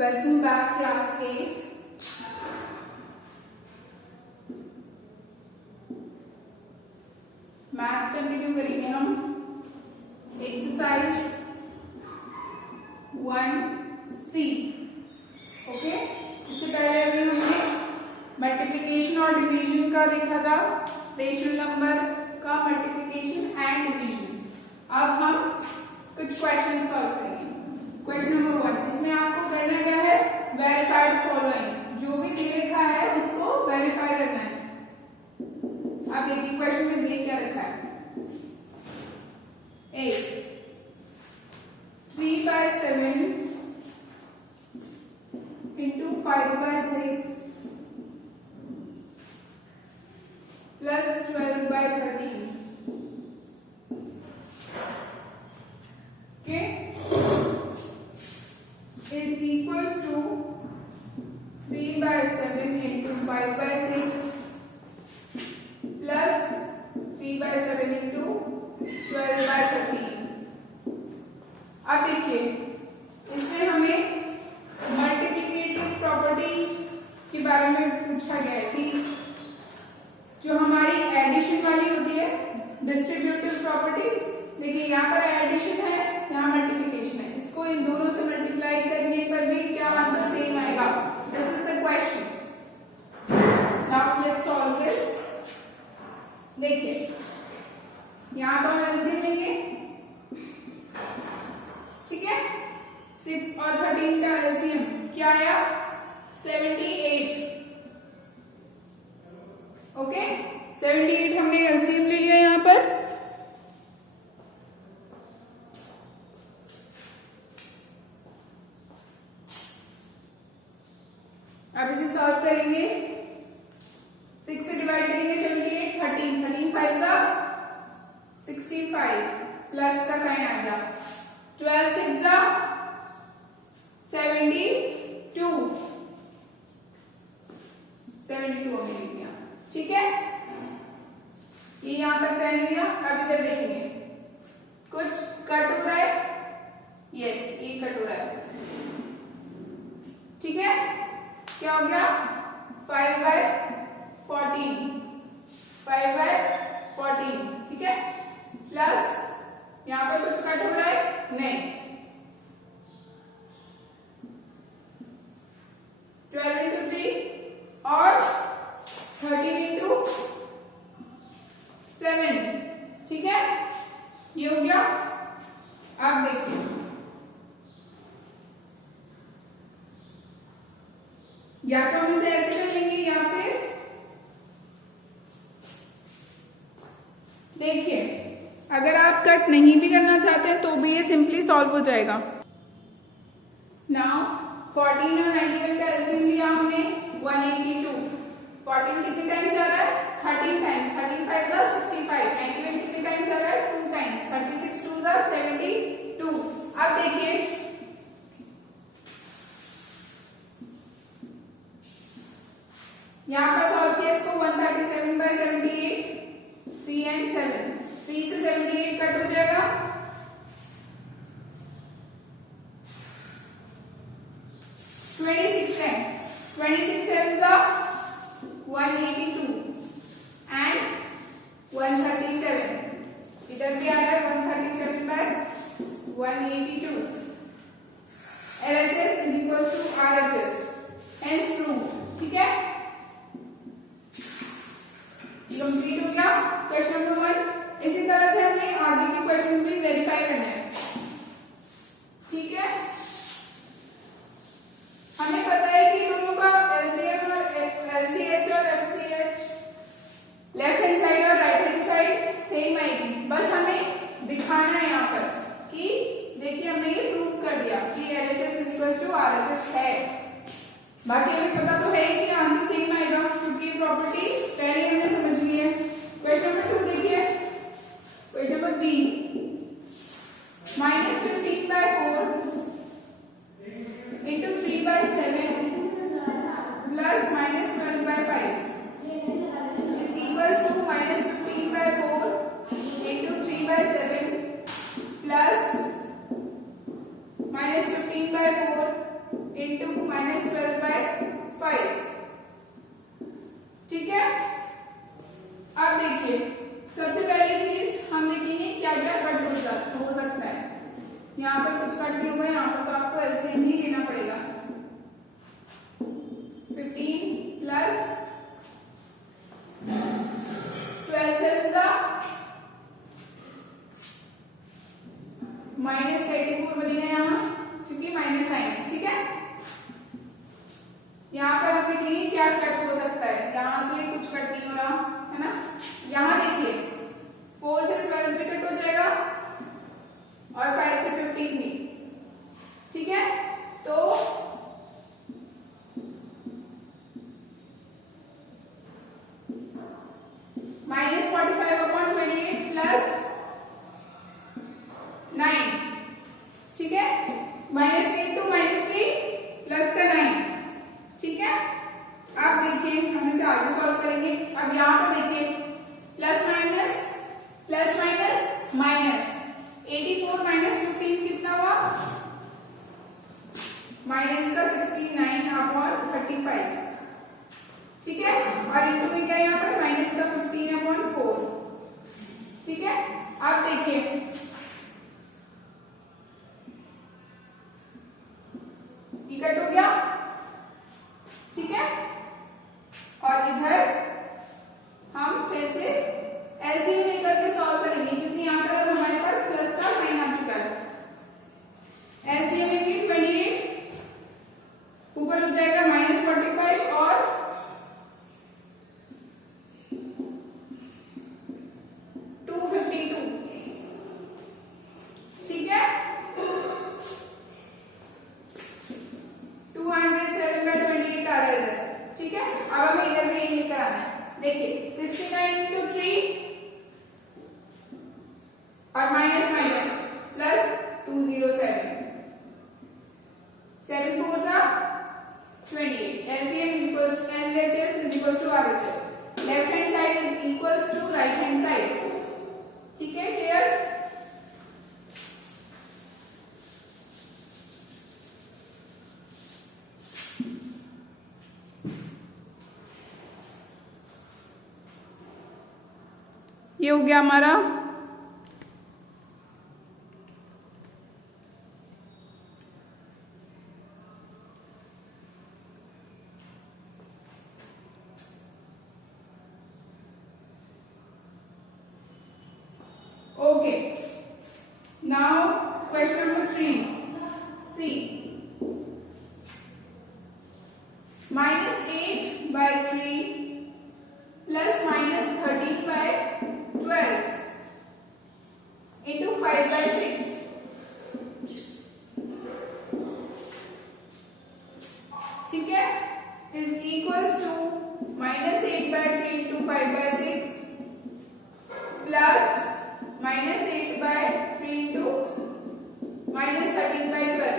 Welcome back class 8। Maths continue करेंगे हम। Exercise 1C। Okay, इससे पहले अभी हमने मल्टीप्लिकेशन और डिवीजन का देखा था, रेशनल नंबर का मल्टीप्लिकेशन एंड डिवीजन। अब हम कुछ क्वेश्चन सॉल्व करेंगे। क्वेश्चन नंबर 1, इसमें आपको करना क्या है, वेरीफाइड फॉलोइंग, जो भी दे रखा है उसको वेरीफाई करना है। अब देखिए क्वेश्चन में दे क्या रखा है। ए 3/7 into 5/6 plus 12/13 okay is equals to 3/7 into 5/6 plus 3/7 into 12/13। अब देखिए इसमें हमें मल्टीप्लिकेटिव प्रॉपर्टी के बारे में पूछा गया है कि जो हमारी एडिशन वाली होती है डिस्ट्रीब्यूटिव प्रॉपर्टी। देखिए यहाँ पर एडिशन है, यहाँ मल्टीप्लिकेशन है, इसको इन दोनों से मल्टीप्लाई करने पर भी क्या आंसर सेम आएगा। This is the question. Now let's solve this. देखिए यहाँ तो हम एलसीएम लेंगे, ठीक है। 6 और 13 का एलसीएम क्या आया, 78। ओके, 78 हमने एलसीएम ले लिया यहाँ पर। अब इसे सॉल्व करेंगे, 6 से डिवाइड करेंगे 78, 13 5 जा 65 प्लस का साइन आ गया, 12 6 जा 72 हमें लिख दिया, ठीक है। ये यहां तक रहने दिया। अब इधर देखेंगे कुछ कट हो रहा है, यस ये कट हो रहा है, ठीक है। क्या हो गया, 5/14 ठीक है, प्लस यहां पर कुछ कट हो रहा है, नहीं, 12 into 3 और 13 into 7, ठीक है, ये हो गया। आप देखिए या तो हम इसे ऐसे कर लेंगे या फिर देखिए अगर आप कट नहीं भी करना चाहते हैं तो भी ये सिंपली सॉल्व हो जाएगा। नाउ 14 और 91 का एलसीएम लिया हमने 182। 14 कितने टाइम्स आ रहा है, 13 टाइम्स, 13 5 जा 65, 91 कितने टाइम्स आ रहा है, 2 टाइम्स, 36 2 जा 72। अब देखिए यहाँ पर सॉल्व किया इसको, 137/78, 3 and 7, 3 से 78 कट हो जाएगा, 26 टाइम, 26 7 जा 182 and 137, इधर भी आ रहा है 137/182। LHS is equals to RHS, hence true, ठीक है। कंप्लीट हो गया क्वेश्चन नंबर 1। इसी तरह से हमें आगे के क्वेश्चन भी वेरीफाई करना है, ठीक है। हमें पता है कि दोनों का एलसीएम और एलसीएच और एफसीएच लेफ्ट हैंड साइड और राइट हैंड साइड सेम आएगी, बस हमें दिखाना है यहाँ पर कि देखिए हमने ये प्रूव कर दिया कि LHS is equals to RHS है। बाकी हमें पता तो है कि आंसर सेम आएगा क्योंकि प्रॉपर्टी पहले हमने समझ ली है। क्वेश्चन नंबर 2 देखिए, question number B, -15/4 into 3/7 plus -12/5 is equals to -15/4 into 3/7 plus -15/4 into -12/5। ठीक है। अब देखिए सबसे पहली चीज हम देखेंगे क्या क्या कट हो सकता है। यहाँ पर कुछ कट नहीं हुआ है, यहाँ पर तो आपको एलसीएम ही लेना पड़ेगा। 15 प्लस 12 7 -84 बनेगा यहाँ, क्योंकि माइनस साइन है। ठीक है। यहाँ पर हम देखेंगे क्या कट हो सकता है। यहाँ से कुछ कट नहीं हो रहा है ना। यहाँ देखिए 4 से 12 भी कट हो जाएगा और 5 से 15 भी। ठीक है। तो -45/28 प्लस 9। ठीक है। -3 प्लस का 9। ठीक है। अब देखिए हम इसे आगे सॉल्व करेंगे। अब यहाँ पर देखिए प्लस माइनस माइनस 84 -15 कितना हुआ, माइनस का 69/35। ठीक है। और इंटू में क्या यहाँ पर माइनस का 15/4। ठीक है। अब देखिए ये कट हो गया। ठीक है। और इधर हम फिर से एलसीएम लेकर के सॉल्व करेंगे, क्योंकि यहाँ पर अब हमारे पास प्लस का साइन आ चुका है। एलसीएम लेंगे 28, ऊपर हो जाएगा -45 और 252। ठीक है। 207/28 आ रहा है इधर। ठीक है। अब हमें इधर भी यही कराना है। देखिए 69 × 3 और minus plus 207। 7 4 28। LCM LHS RHS। Left hand side is equals to right hand side. ठीक है। क्लियर। ये हो गया हमारा। Okay, now question number 3 C. -8/3 plus -13/12 into 5/6। ठीक है। Is equals to -8/3 into 5/6 plus -8/3 into -13/12।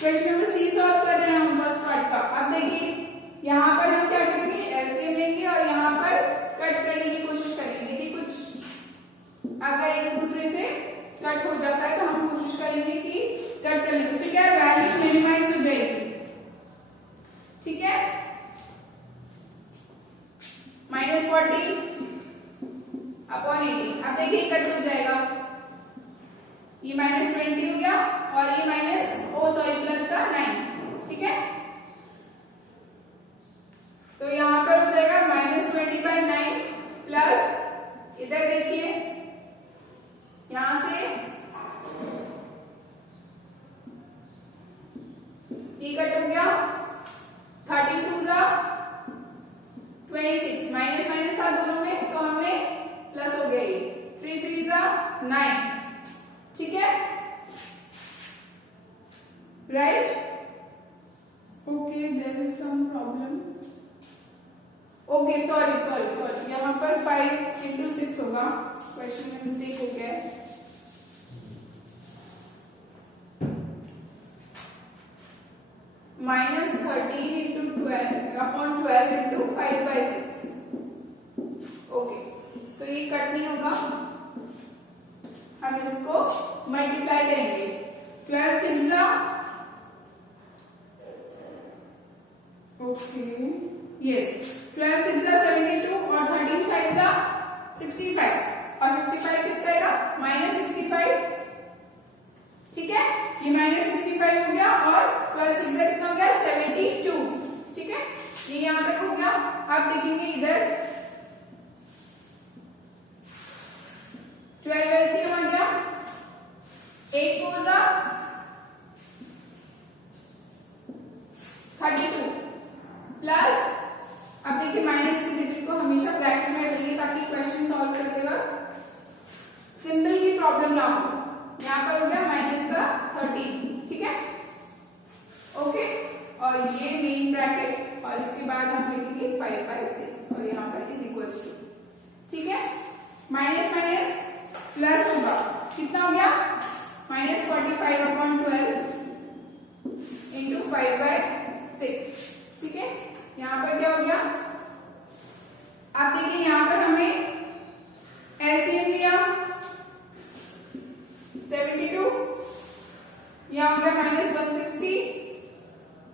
Question number C solve कर रहे हैं हम फर्स्ट पार्ट का। अब देखिए यहाँ पर हम क्या करेंगे, एलसीएम लेंगे और यहाँ पर कट करने की कोशिश करेंगे। देखिए कुछ अगर एक दूसरे से कट हो जाता है तो हम कोशिश करेंगे कि कट कर लें, उससे क्या वैल्यू मिनिमाइज हो जाएगी। ठीक है। -40/18। अब देखिए कट हो जाएगा, ये -20 हो गया और ये प्लस का 9। ठीक है। तो यहां पर हो जाएगा -20/9 प्लस, इधर देखिए यहां से ये कट हो गया। 13 2 26, माइनस था दोनों में तो हमने प्लस हो गया। ये 3 3 9। ठीक है। Right. Okay, there is some problem. Okay, sorry यहाँ पर 5 × 6 होगा, क्वेश्चन में मिस्टेक हो गया है। -13 × 12 into 5/6। ओके, तो ये कट नहीं होगा, हम इसको मल्टीप्लाई करेंगे। 12 6 ओके यस 12 6 72 और 13 5 65 और 65 किसका आएगा -65 ठीक है ये -65 हो गया और 12 6 कितना हो गया 72 ठीक है ये यहां तक हो गया। आप देखेंगे इधर 12 एलसीएम आ गया 8 4 32 प्लस अब देखिए माइनस की डिजिट को हमेशा ब्रैकेट में रखिए ताकि क्वेश्चन सॉल्व करते वक्त सिंबल की प्रॉब्लम ना हो। यहाँ पर हो गया -13 ठीक है ओके और ये मेन ब्रैकेट और इसके बाद हम लिखेंगे 5/6 और यहाँ पर इज इक्वल्स टू ठीक है माइनस माइनस प्लस होगा कितना हो गया -45/12 इंटू 5/6 ठीक है यहाँ पर क्या हो गया आप देखिए यहाँ पर हमें एलसीएम लिया 72 यहाँ हो गया -160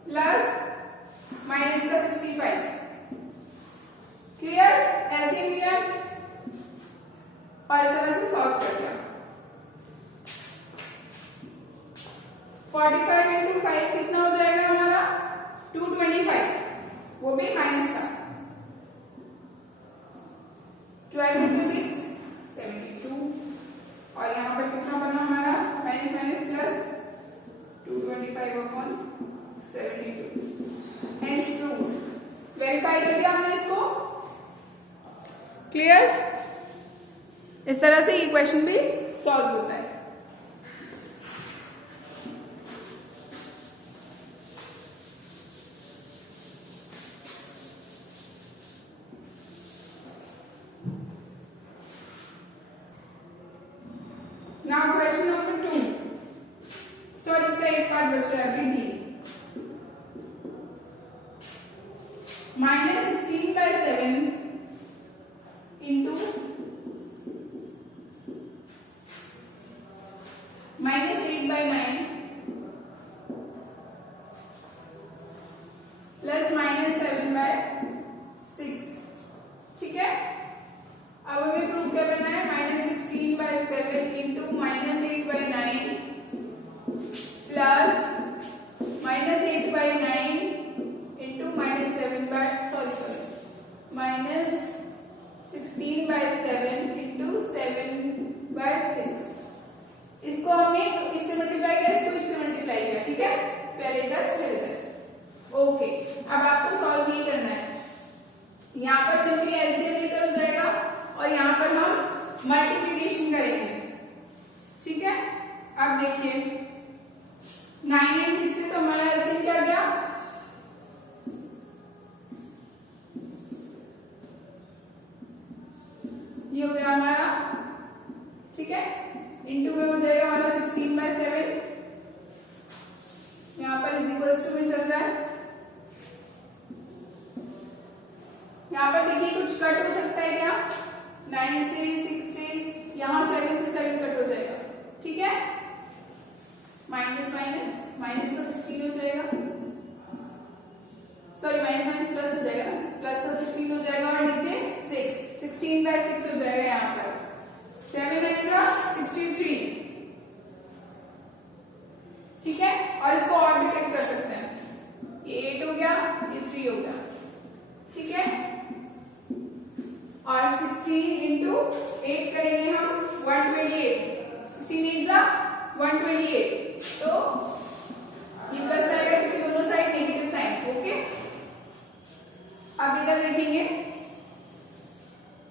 प्लस माइनस का 65 क्लियर एलसीएम लिया और इस तरह से सॉल्व कर दिया 45 इंटू 5 कितना हो जाएगा हमारा 225 वो भी माइनस का 12 इंटू 6 72 और यहाँ पर कितना बना हमारा minus minus plus 225/72 hence proved verify कर दिया हमने इसको क्लियर इस तरह से ये क्वेश्चन भी सॉल्व होता है। Now question number 2 सॉरी इसका एक पार्ट बच रहा है डी -16/7 इंटू -8/9 प्लस -7/6 ठीक है अब हमें प्रूव क्या करना है -16/7 इंटू -8/9 प्लस -8/9 इंटू -16/7 इंटू 7/6 इसको हमने इससे मल्टीप्लाई किया इसको इससे मल्टीप्लाई किया ठीक है पहले इधर फिर इधर ओके अब आपको सॉल्व नहीं करना है यहाँ पर सिंपली एलसीएम लेकर हो जाएगा और यहाँ पर हम मल्टीप्लिकेशन करेंगे ठीक है अब देखिए 9 और 6 से तो हमारा एलसीएम क्या गया ये हो गया हमारा ठीक है इंटू में हो जाएगा हमारा 16/7 यहाँ पर इज इक्वल्स टू में चल रहा है यहाँ पर देखिए कुछ कट हो सकता है क्या 9 से 6 से यहाँ 7 से 7 कट हो जाएगा ठीक है माइनस माइनस माइनस का 16 हो जाएगा सॉरी माइनस माइनस प्लस हो जाएगा प्लस का 16 हो जाएगा और नीचे 16/6 हो जाएगा यहाँ पर 7 आएगा 63 ठीक है और इसको और भी कट कर सकते हैं ये 8 हो गया ये 3 हो गया ठीक है और 16 इंटू 8 करेंगे हम 128 16 8 128 तो ये प्लस आएगा क्योंकि दोनों साइड नेगेटिव साइन है ओके अब इधर देखेंगे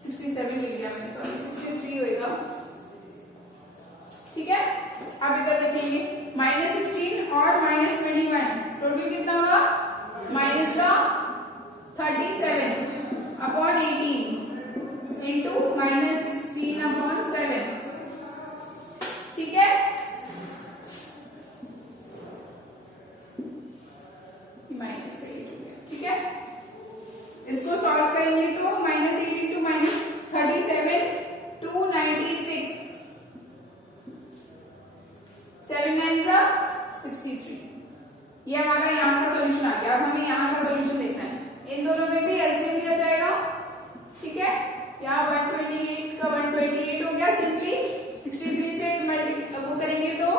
67 लिख दिया मैंने सॉरी 63 होएगा ठीक है अब इधर देखेंगे -16 और -21 टोटल कितना हुआ माइनस का 37/18 इंटू -16/7 ठीक है माइनस का 8 हो गया ठीक है इसको सॉल्व करेंगे तो -8 इंटू -37 296 7 9 जा 63। ये हमारा यहाँ का सॉल्यूशन आ गया। अब हमें यहाँ का सॉल्यूशन देखना है। इन दोनों में भी एलसीएम लिया जाएगा, ठीक है। यहाँ 128 का 128 हो गया, सिंपली 63 से वो करेंगे तो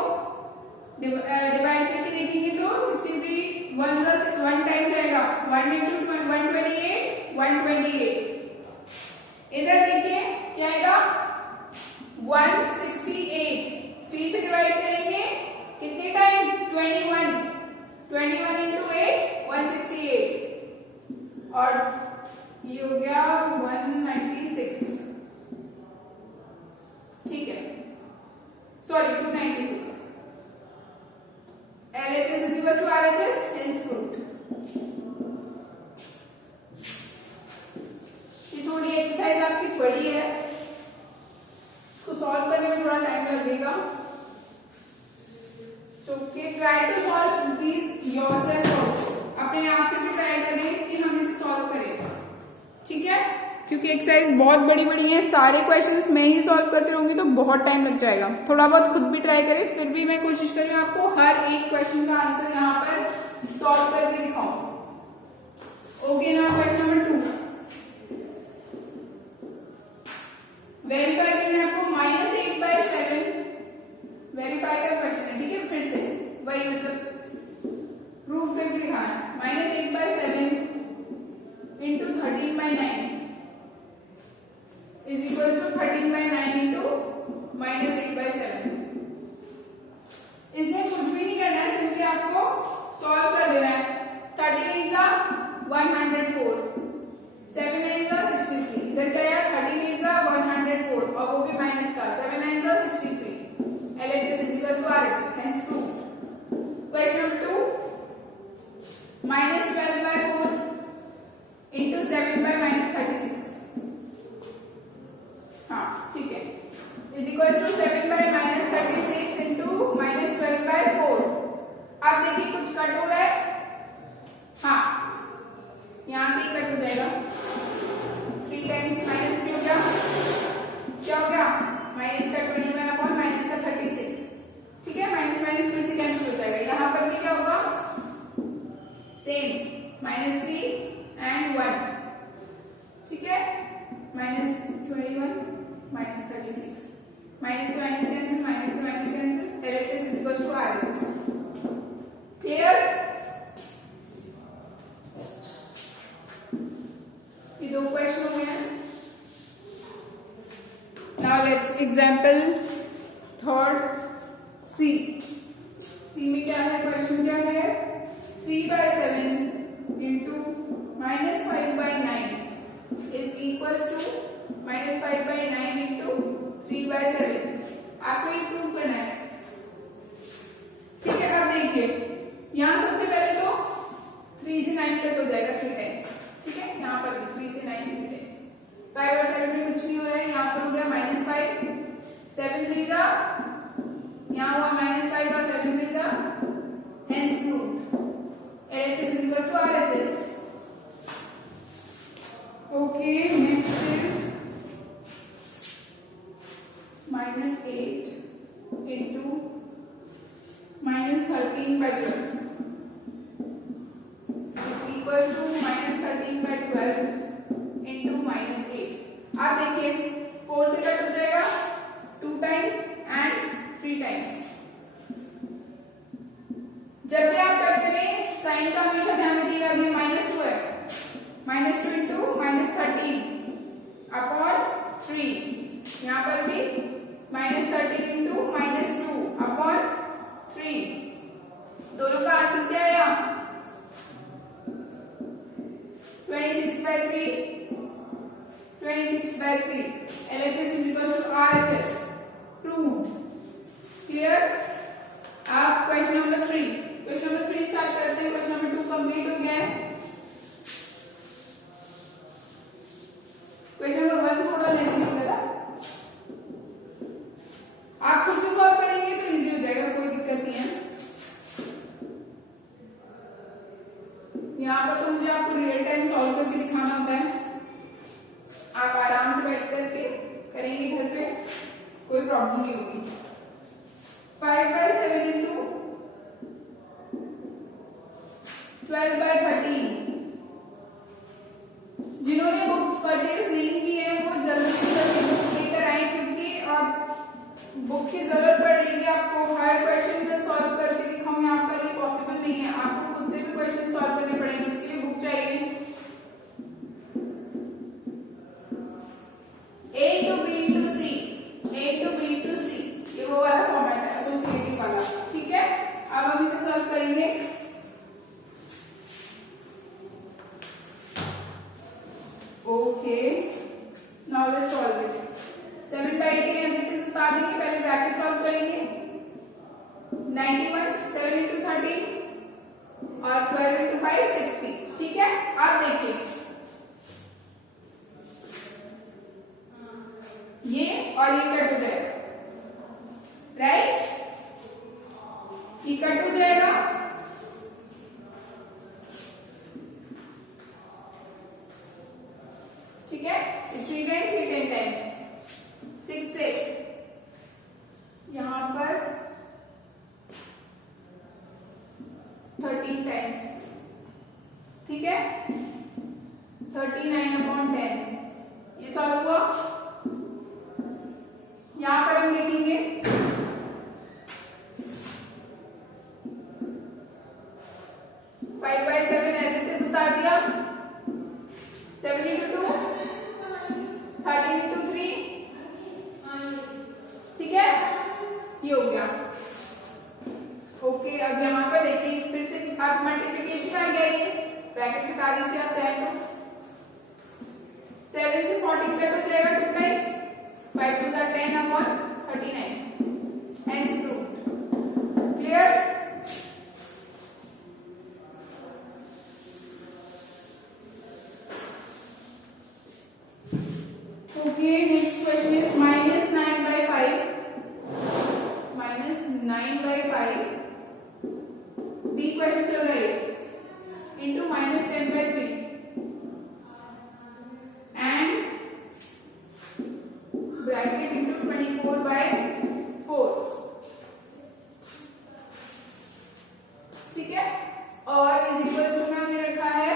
डिवाइड करके देखेंगे तो 63 1 टाइम जाएगा, 1 into 128 128। इधर देखिए क्या आएगा 168। 3 से डिवाइड करेंगे कितने टाइम 21 into 8 168 और ये हो गया 196, ठीक है, sorry 296। LHS is equal to RHS, hence proved। ये थोड़ी एक्सरसाइज आपकी बड़ी है, इसको सॉल्व करने में थोड़ा टाइम लगेगा। So try to solve these yourself also। अपने आप से भी ट्राई करें कि हम इसे सॉल्व करें, ठीक है, क्योंकि एक्सरसाइज बहुत बड़ी बड़ी है, सारे क्वेश्चंस मैं ही सॉल्व करती रहूंगी तो बहुत टाइम लग जाएगा। थोड़ा बहुत खुद भी ट्राई करें, फिर भी मैं कोशिश कर रही हूँ आपको हर एक क्वेश्चन का आंसर यहाँ पर सॉल्व करके दिखाऊं। Okay, now question number 2 verify करना है आपको। -8/7 वेरीफाई का क्वेश्चन है, ठीक है, फिर से वही मतलब प्रूव करके दिखाना है। -8/7 into 13/9 is equals to 13/9 into -8/7। इसमें कुछ भी नहीं करना है, सिंपली आपको सॉल्व कर देना है। 13 × 104, 7 × 63। इधर क्या है 13 × 104 और वो भी माइनस का, 7 × 63। LHS is equal to RHS, hence proved। Question number 2 -12/4 into 7/-36। हाँ, ठीक है, is equal to 7/-36 into -12/4। अब देखिए कुछ कट हो रहा है, हाँ, यहां से ही कट हो जाएगा। 3 टाइम्स -3 हो गया, क्या हो गया माइनस का 21 अपॉन माइनस का 36, ठीक है, माइनस माइनस फिर से कैंसिल हो जाएगा। यहाँ पर भी क्या होगा सेम, -3 and 1, ठीक है, -21 -36, माइनस से माइनस कैंसिल, माइनस से minus cancel. LHS is equal to RHS। Clear? ये 2 क्वेश्चन हो गए हैं। Now let's example third C। C में क्या है, क्वेश्चन क्या है 3/7 into -5/9 is equals to -5/9 into 3/7। आपको ये प्रूव करना है, ठीक है। अब देखिए यहाँ सबसे पहले तो 3 से 9 कट हो जाएगा 3 टाइम्स, ठीक है, यहाँ पर भी 3 से 9 3 टाइम्स। 5 और 7 में कुछ नहीं हो रहा है, यहाँ पर हो गया -5, 7 3 जा, यहाँ हुआ -5 और 7 3 जा, hence proved। LHS is equal to RHS। Okay, next is -8 into -13/12 is equals to -13/12 into -8। आप देखिए 4 से कट हो जाएगा 2 टाइम्स एंड 3 टाइम्स। जब भी आप कट करें साइन का हमेशा ध्यान रखिएगा। अभी -2 है, -2 into -13 अपॉन 3। यहाँ पर भी -13 into -2 अपॉन 3। दोनों का आंसर क्या आया 26/3। 26/3। LHS is equal to RHS। Proved। Clear? आप क्वेश्चन नंबर 3 स्टार्ट करते हैं। क्वेश्चन नंबर 2 कंप्लीट हो गया है। क्वेश्चन नंबर 1 थोड़ा लेंथी हो गया था, आप खुद से सॉल्व करेंगे तो इजी हो जाएगा, कोई दिक्कत नहीं है। यहाँ पर तो मुझे आपको रियल टाइम सॉल्व करके दिखाना होता है, आप आराम से बैठ करके करेंगे घर पे, कोई प्रॉब्लम नहीं होगी। 5/7 into 12/13। जिन्होंने बुक्स परचेज नहीं की है वो जल्दी से जल्दी बुक्स लेकर आए, क्योंकि अब बुक की जरूरत पड़ेगी आपको। हर क्वेश्चन में सॉल्व करके दिखाऊं यहाँ पर, ये पॉसिबल नहीं है। आपको खुद से भी क्वेश्चन सॉल्व करने पड़ेंगे, उसके लिए बुक चाहिए। A to B to C, A to B to C, ये वो वाला फॉर्मेट है, एसोसिएटिव वाला, ठीक है। अब हम इसे सॉल्व करेंगे। Okay, now let's solve it. 7/18 as it is उतार देंगे, पहले ब्रैकेट सॉल्व करेंगे। 91, 7 into 13 और 12 into 5 60, ठीक है। आप देखिए ये और ये कट हो जाएगा, राइट, ये कट हो जाएगा। ठीक है, 3 टाइम्स, ये 10 टाइम्स, 6 से यहां पर 13 टाइम्स, ठीक है। 39/10 ये सॉल्व हुआ। यहां पर हम देखेंगे 5/7 एज इट इज उतार दिया। 7 into 2, 13 into 3, ठीक है, ये हो गया। ओके, अब यहां पर देखिए फिर से आप मल्टीप्लिकेशन आ गया, ये ब्रैकेट हटा दीजिए आप चाहे तो। 7 से 14 कट हो जाएगा 2 times, 5 2 10/39, hence proved। Clear? Okay, next question is -9/5, -9/5 B question चल रही है, इंटू -10/3 एंड ब्रैकेट इंटू 24/4, ठीक है। और इज इक्वल टू में हमने रखा है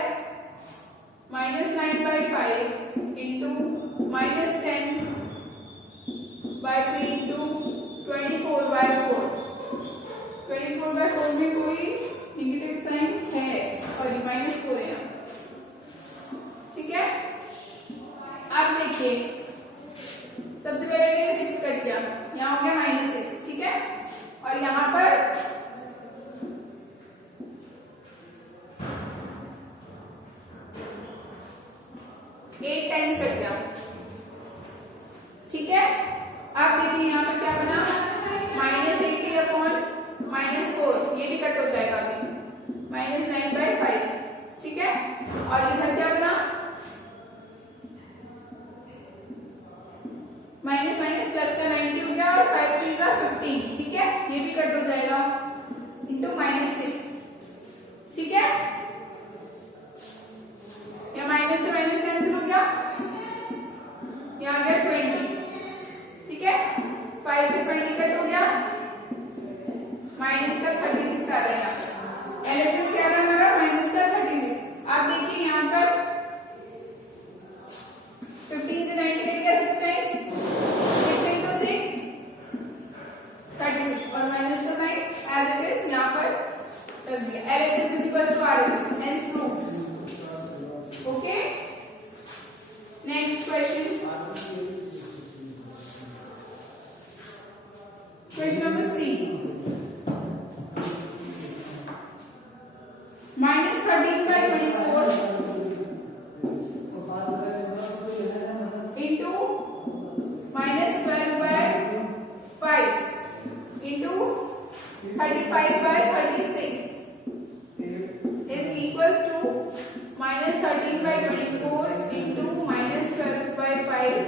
-9/5 इंटू -10/3 इंटू 24/4। 24/4 में कोई नेगेटिव साइन है और ये -4 है, ठीक है। अब देखिए सबसे पहले ये 6 कट गया, यहाँ हो गया -6, ठीक है। और यहाँ पर एट टाइम्स कट गया, ठीक है। अब देखिए यहाँ पर क्या बना, -80/-4, ये भी कट हो जाएगा अभी, -9/5, ठीक है। और इधर क्या बना, माइनस माइनस प्लस का 90 हो गया और 5 3 का 15, ठीक है, ये भी कट हो जाएगा इंटू -6, ठीक है। या माइनस से माइनस कैंसिल हो गया, यहाँ गया 20, ठीक है। 5 से 20 कट हो गया, माइनस का 36 आ रहा है। LHS क्या रहा हमारा, माइनस का 36। आप देखिए यहाँ पर 15 से 90 कट गया 6 टाइम्स, 6 into 6 36 और माइनस का साइन एज इट इज यहाँ पर रख दिया। LHS is equal to RHS, hence proved। Okay, next question, question number C, -13/24 into -12/5 into 35/36 is equals to -13/24 into -12/5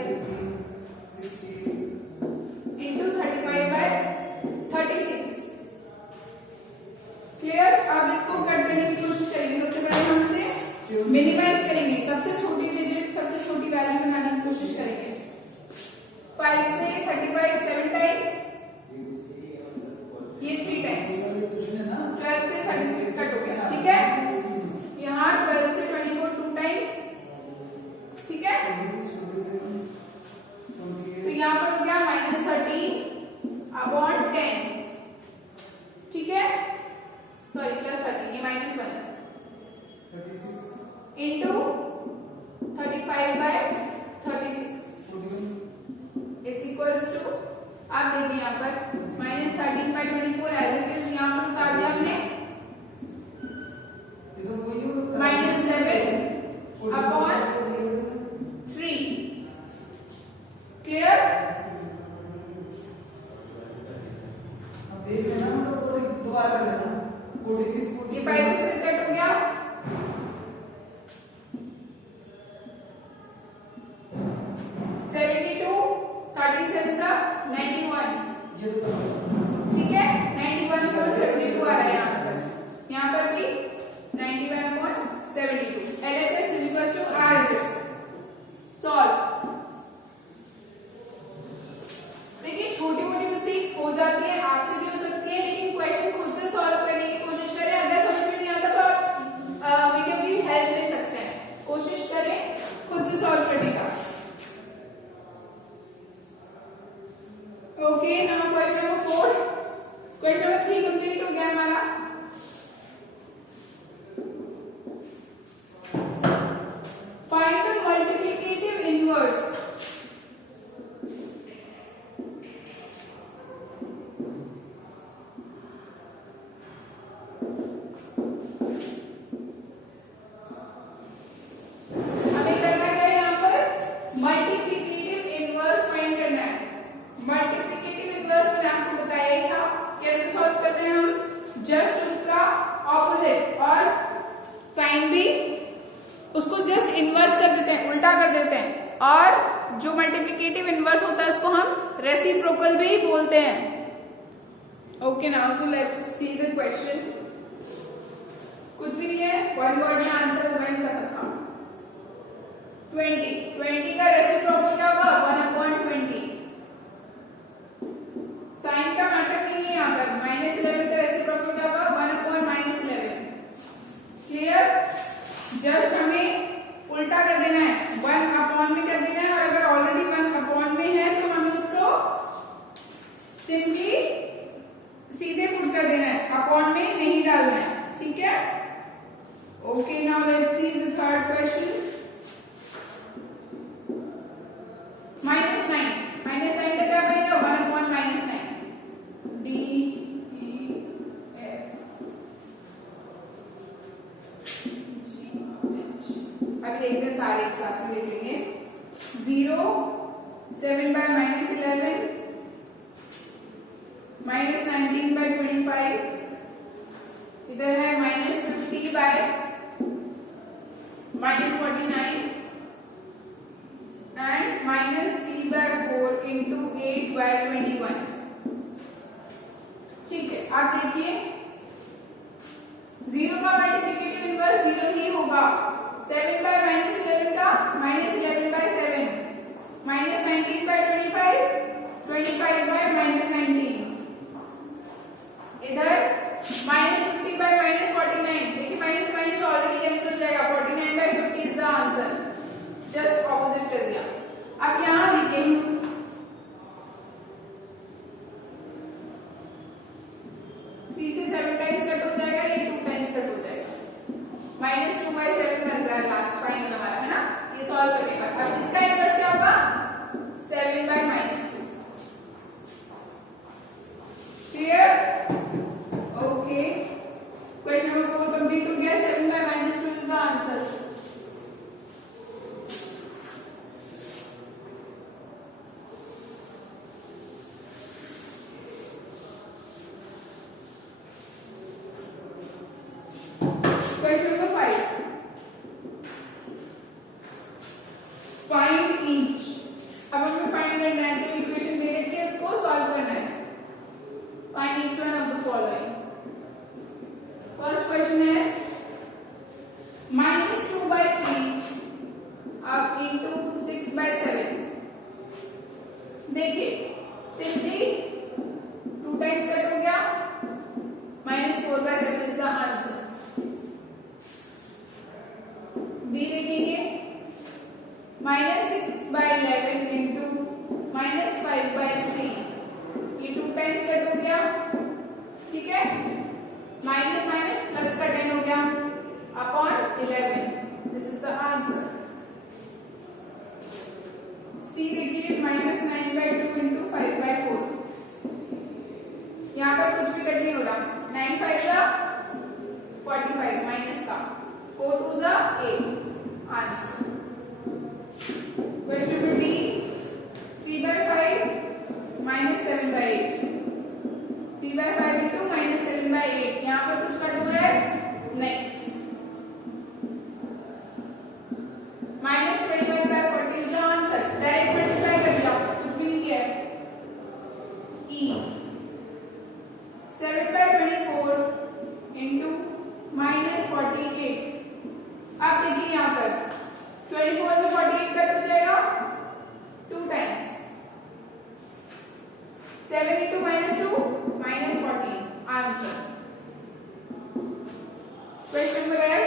into 35/36। Clear? अब इसको कट करने की कोशिश करेंगे। सबसे पहले हम इसे मिनिमाइज करेंगे, सबसे छोटी डिजिट, सबसे छोटी वैल्यू बनाने की कोशिश करेंगे। 5 से 35 7 टाइम्स, ये 3 टाइम्स, 12 से 36 कट हो गया, ठीक है। यहाँ पर -13/24 एज इट इज यहाँ पर उतार दिया हमने -7/3 क्लियर। दोबारा कर लेना 46 ये 5 से फिर कट हो गया 72 13 7 91 ये तो ठीक है 91 को 72 आ रहा है आंसर यहाँ पर भी 91/72 LHS is equals to RHS solve. देखिए छोटी मोटी मिस्टेक्स हो जाती है आपसे भी हो सकती है लेकिन क्वेश्चन खुद से सॉल्व करने की कोशिश करें। अगर समझ में नहीं आता तो आप वीडियो की हेल्प ले सकते हैं। कोशिश करें खुद से सॉल्व करने का। Okay now question number 4 question number 3 complete हो गया हमारा। Find the multiplicative inverse. हमें करना क्या है यहाँ पर मल्टीप्लिकेटिव इनवर्स फाइंड करना है। मल्टीप्लिकेटिव इनवर्स मैंने आपको बताया ही था कैसे सॉल्व करते हैं हम। जस्ट उसका ऑपोजिट और साइन भी उसको जस्ट इनवर्स कर देते हैं उल्टा कर देते हैं और जो मल्टीप्लिकेटिव इनवर्स होता है उसको हम रेसिप्रोकल भी बोलते हैं। Okay now so let's see the question. कुछ भी नहीं है वन वर्ड में आंसर होगा इनका सबका। 20 का रेसिप्रोकल क्या होगा 1/20। साइन का मैटर नहीं है यहाँ पर। -11 का रेसिप्रोकल क्या होगा 1/-11। क्लियर। जस्ट हमें उल्टा कर देना है 1/, में कर देना है और अगर ऑलरेडी 1/, में है तो हमें उसको सिंपली सीधे पुट कर देना है अपॉन में नहीं डालना है। ठीक है। Okay now let's see the third question. -9 का क्या बनेगा 1/-9 D E F G H। अभी देखते हैं सारे एक साथ में देख लेंगे। 0 7/-11 -19/25 इधर है -50/-49 एंड -3/4 into 8/21। ठीक है आप देखिए 0 का मल्टीप्लिकेटिव इनवर्स 0 ही होगा। 7/-11 का -11/7 -19/25 25/-19 इधर -50/-49। देखिए माइनस माइनस ऑलरेडी कैंसिल हो जाएगा 49/50 is the answer. Just opposite कर दिया। अब यहां देखिए 3 से 7 टाइम्स कट हो जाएगा ये 2 टाइम्स कट हो जाएगा। -2/7 बन रहा है लास्ट फाइनल हमारा है ना। ये सॉल्व करने पर अब इसका इनवर्स क्या होगा 7/-2। Clear. Okay question number 4 complete हो गया। 7/-2 is the answer. Question number 5 find each. अब हमें फाइंड करना है जो इक्वेशन दे रखी है उसको सॉल्व करना है। Find each one of the following. First question है -2/3 अब इंटू 6/7। देखिए सिंपली 2 टाइम्स कट हो गया -4/7 इज द आंसर। बी देखेंगे -6/11 इंटू -5/3 ये 2 टाइम्स कट हो गया। ठीक है माइनस माइनस प्लस का 10 हो गया upon 11। This is the answer. See देखिए -9/2 इंटू 5/4 कट नहीं हो रहा। 9 5 जा 45 माइनस का 4 2 जा 8 answer. Question number B 3/5 minus 7/8 3/5 into minus 7/8 यहाँ पर कुछ कट हो रहा है नहीं। -25/40 is the answer। Direct multiply कर दिया, कुछ भी नहीं किया है। E 7/24 into -48। अब देखिए यहाँ पर 24 से 48 कट हो जाएगा 2 times. 7 into -2 -14 answer. Question number F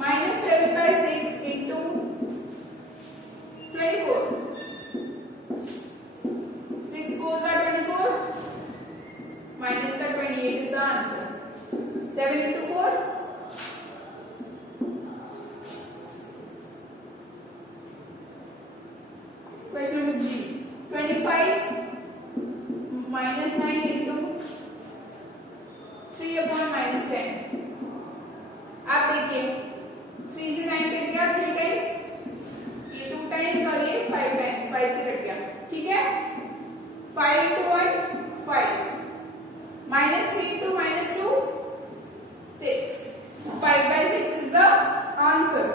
-7/6 into 24 6 4s are 24 minus का 28 is the answer। 7 into 4 question number G 25 -9 into 3/-10। आप देखिए 3 से 9 कट गया 3 टाइम्स, ये 2 टाइम्स और ये 5 टाइम्स, 5 से कट गया, ठीक है। 5 into 1 5 -3 into -2 6 5/6 is the answer।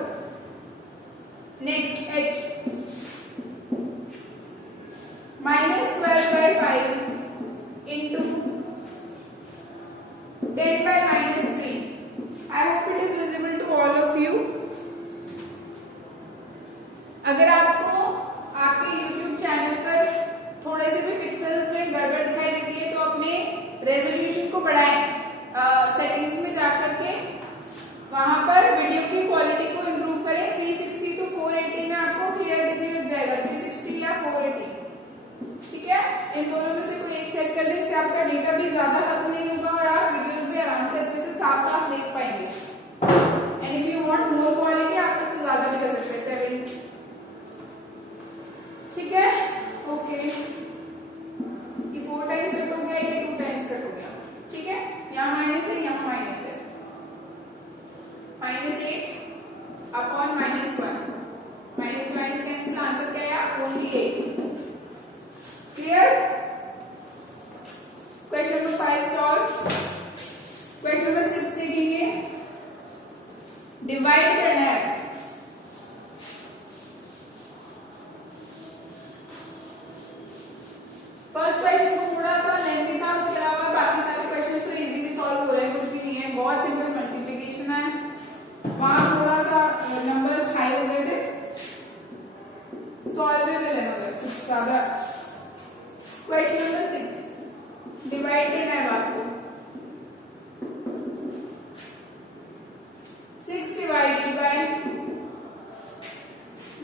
Next H -12/5 into 10/-3। I hope it is visible to all of you। अगर आपको आपके YouTube चैनल पर थोड़े से भी पिक्सेल्स में गड़बड़ दिखाई देती है तो अपने रेजोल्यूशन को बढ़ाएं, सेटिंग्स में जाकर के वहां पर वीडियो की क्वालिटी को इम्प्रूव करें। 360 to 480 में आपको क्लियर दिखने लग जाएगा, 360 या 480, ठीक है। इन दोनों में से कोई एक सेट कर दें, इससे आपका डेटा भी ज्यादा खत्म नहीं होगा और आप वीडियोस भी आराम से अच्छे से साफ साफ देख पाएंगे। And if you want more quality आप इससे ज्यादा भी कर सकते हैं 7, ठीक है। ओके, ये 4 टाइम्स कट हो गया, ये 2 टाइम्स कट हो गया, ठीक है। यहाँ माइनस है, यहाँ माइनस है। -8 upon -1 minus minus cancel, answer क्या आया only 8। Clear. Question number 5 solve. Question number 6 देखेंगे, डिवाइड करना है। फर्स्ट क्वेश्चन को थोड़ा सा लेंथी था, उसके अलावा बाकी सारे क्वेश्चन तो इजीली सॉल्व हो रहे हैं, कुछ भी नहीं है, बहुत सिंपल मल्टीप्लिकेशन है। वहां थोड़ा सा नंबर्स हाई हो गए थे, सॉल्व में लेना होगा कुछ ज्यादा। क्वेश्चन नंबर 6 डिवाइड करना है आपको। 6 डिवाइडेड बाय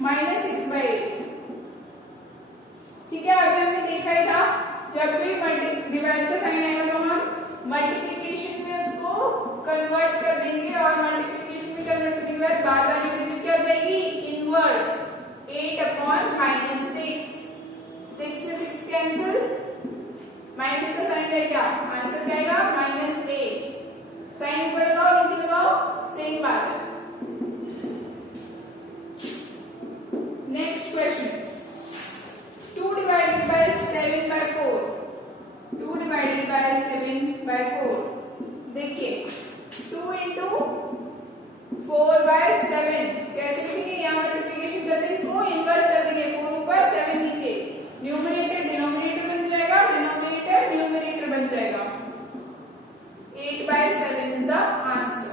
-6/8, ठीक है। अभी हमने देखा ही था जब भी डिवाइड का साइन आएगा तो हम मल्टीप्लिकेशन में उसको कन्वर्ट कर देंगे और मल्टीप्लिकेशन में कन्वर्ट करने के बाद बाद वाली डिजिट क्या हो जाएगी इनवर्स 8/-6। 6 से 6 कैंसिल, माइनस का साइन रहेगा, आंसर क्या आएगा -8। साइन ऊपर लगाओ नीचे लगाओ, सेम बात है। Next question 2 divided by 7/4। 2 divided by 7/4, देखिए 2 into 4/7 कैसे लिखेंगे, यहाँ मल्टीप्लिकेशन करते इसको इनवर्स कर देंगे, 4 ऊपर 7 नीचे, न्यूमरेटर डिनोमिनेटर बन जाएगा, डिनोमिनेटर न्यूमरेटर बन जाएगा। 8/7 is the answer.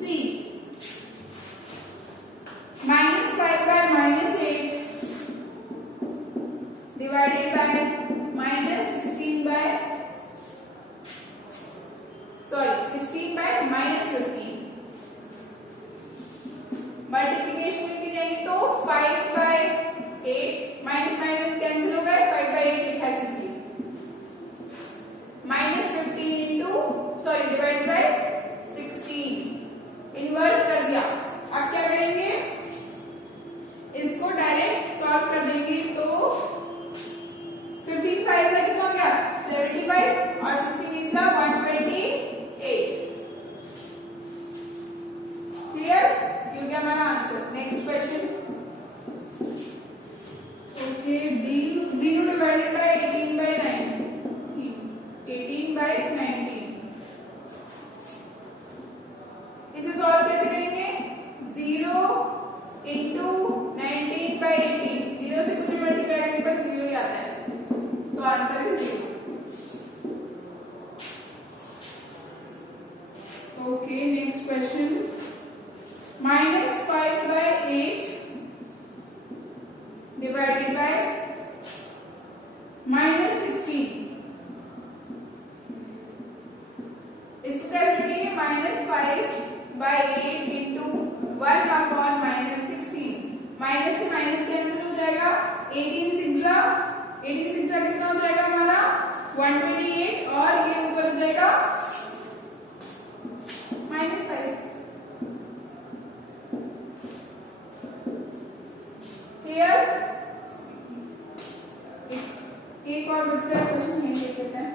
C -5/-8 divided by -16/-15। Multiplication में जाएंगे तो 5/8, माइनस माइनस कैंसिल हो गए, 5/8 लिखा है simply. -15 into divide by 16, inverse कर दिया। अब क्या करेंगे, इसको डायरेक्ट सॉल्व कर देंगे तो 15 5 कितना हो गया 75। Okay next question -5/8 divided by -16। इसको कैसे लिखेंगे? -5/8 इंटू 1/-16। माइनस से माइनस कैंसिल हो जाएगा। 18 6 कितना हो जाएगा हमारा 128 और ये ऊपर हो जाएगा -5। क्लियर? एक और दूसरा क्वेश्चन है देख लेते हैं।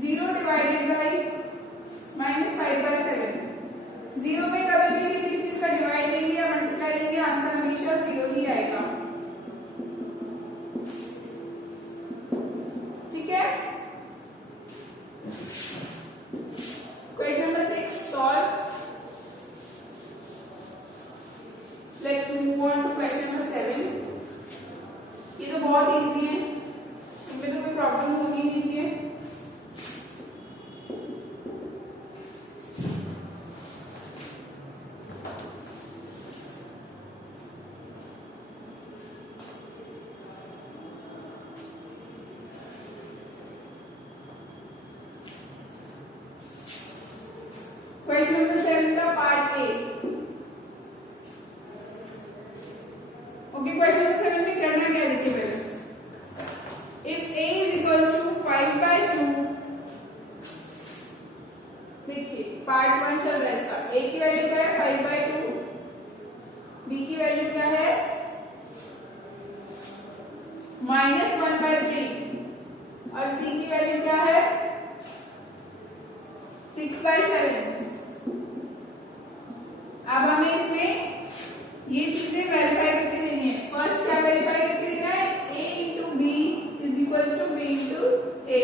0 डिवाइडेड बाय -5/7। 0 में कभी भी किसी भी चीज का डिवाइड देंगे या मल्टीप्लाई देंगे आंसर हमेशा 0 ही आएगा। ठीक है? Question number 6 solve. Let's move on to question number 7। ये तो बहुत इजी है, इनमें तो कोई प्रॉब्लम होनी नहीं चाहिए। क्वेश्चन नंबर 7 का part A. Okay question number 7 में करना क्या देखिए पहले। If a is equals to 5/2, देखिए पार्ट 1 चल रहा है इसका। a की वैल्यू क्या है 5/2, b की वैल्यू क्या है -1/3 और c की वैल्यू क्या है 6/7। अब हमें इसमें ये चीजें वेरीफाई करके देनी है। फर्स्ट क्या वेरीफाई करके देना है? a into B is equals to b into a।